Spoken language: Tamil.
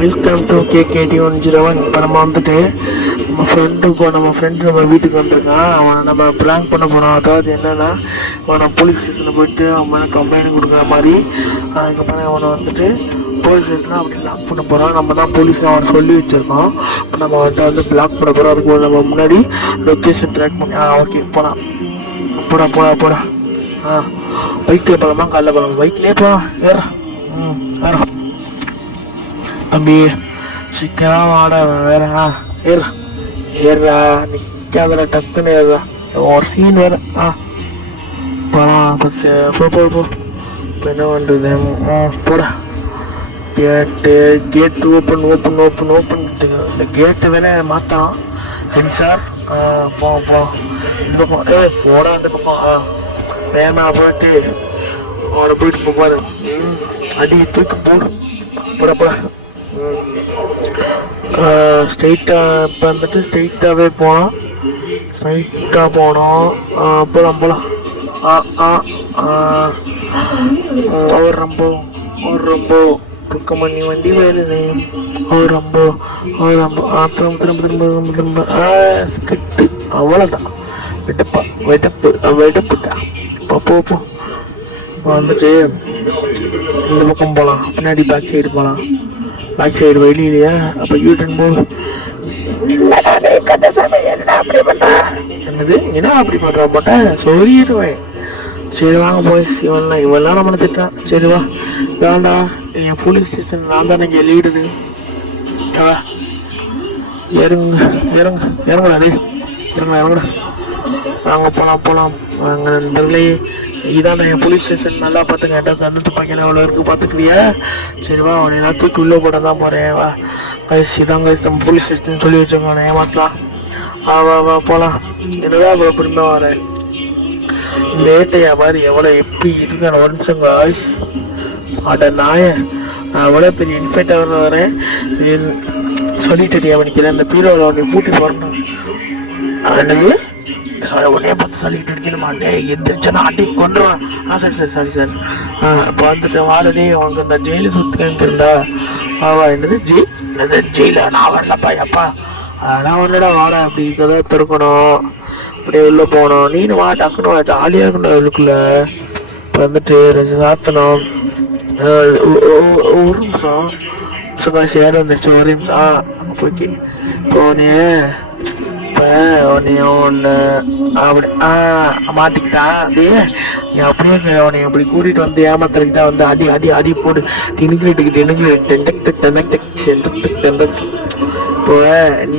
Welcome to KKT101. இப்போ நம்ம வந்துட்டு நம்ம ஃப்ரெண்டு நம்ம வீட்டுக்கு வந்திருக்கான். அவனை நம்ம ப்ராங்க் பண்ண போகிறோம். அதாவது என்னென்னா, அவனை போலீஸ் ஸ்டேஷனில் போயிட்டு அவன் மேலே கம்ப்ளைண்ட் கொடுக்குற மாதிரி. அதுக்கப்புறம் அவனை வந்துட்டு போலீஸ் ஸ்டேஷனில் அப்படி லாக் பண்ண போகிறோம். நம்ம தான் போலீஸ்க்கு அவனை சொல்லி வச்சுருக்கோம். இப்போ நம்ம அவன்கிட்ட வந்து பிளாக் பண்ண போகிறோம். அதுக்கு நம்ம முன்னாடி லொக்கேஷன் ட்ராக் பண்ணி ஓகே போகலாம். போடா பைக்கில் போகலாமா காலைல போகலாம்? பைக்லேயே போகலாம். ஏறா தம்பி சீக்கிரம் வாடா. வேற ஏறா நிற்காதடா, டக்குன்னு ஏறா. ஒரு சீன் வேற போகலாம். போ இப்போ என்ன பண்ணுறது? போடா. கேட்டு ஓப்பன் இந்த கேட்டை வேற மாற்றலாம். சென்சார் போவோம் இந்த பக்கம். போடா அந்த பக்கம். வேணா போட்டு அவனை போயிட்டு போப்பாரு. அடி தூக்கி போட ஸ்ட்ரைட்டாக இப்போ வந்துட்டு ஸ்ட்ரைட்டாகவே போனோம். போகலாம். அவர் ரொம்ப தூக்கம் பண்ணி வண்டி வருது. அவர் ரொம்ப திரும்ப ஸ்கிட்டு. அவ்வளோதான். வெடப்புட்டா. போ வந்துட்டு இந்த பக்கம் போகலாம். பின்னாடி பேக் சைடு போகலாம். பேக் சைடு வெளியிலையா? அப்போ யூட்டன் போடு. என்னது என்ன அப்படி பண்ணுறா? போட்டேன் சொல்லிடுவேன். சரி வாங்க போய். இவெல்லாம் நம்மளை திட்டான். சரி வா. வேண்டா, என் போலீஸ் ஸ்டேஷன் நான் தான் இங்கே லீடுது. இறங்குடா டே. இறங்குடா. வாங்க போகலாம். வாங்க நண்பர்களே. இதான் என் போலீஸ் ஸ்டேஷன். நல்லா பார்த்துக்க. என்கிட்ட கண்ணு துப்பாக்கியில் எவ்வளோ இருக்குது பார்த்துக்கிறியா? சரி வா, அவனை எல்லாம் தூக்கி உள்ளே போட தான் போகிறேன். வா கைஸ், இதான் கைஸ் நம்ம போலீஸ் ஸ்டேஷன் சொல்லி வச்சுக்கோங்க. ஏமாற்றலாம். வா போகலாம். என்னதான் அவ்வளோ பொறுமையாக வரேன். இந்த ஏட்டையா மாதிரி எப்படி இருக்கான ஒரு நிமிஷம் காய்ஸ். அட நாய, நான் எவ்வளோ பெரிய இன்ஃபெக்டாக வரேன் சொல்லிட்டு அவனிக்கிறேன். இந்த பீரோவில் அவனை பூட்டி போகிறேன். என்னது உடனே பார்த்து சொல்லிட்டு இருக்கணுமாண்டே. எந்திரிச்சனா அடி கொண்டுருவான். சரி சார். இப்போ வந்துட்டு வாடனே அவங்க இந்த ஜெயிலு சுற்றுக்கா. என்னது ஜெயில நான் வரலப்பா. எப்பா அதெல்லாம் வரலடா. வாடா அப்படி கதை திறக்கணும். அப்படியே உள்ளே போகணும். நீனு வா, டக்குன்னு வா. ஜாலியாக இருக்கணும் இதுக்குள்ள. இப்போ வந்துட்டு சாத்தணும். ஒரு நிமிஷம் சேர வந்துருச்சு. ஒரு நிமிஷம் ஓகே. இப்போ ஒன்று அப்படி மாட்டிக்கிட்டா. அப்படியே அப்படியே அவனை அப்படி கூட்டிகிட்டு வந்து ஏமாத்துறதுக்கு தான் வந்து அடி போடு. டினுக்கு இப்போ நீ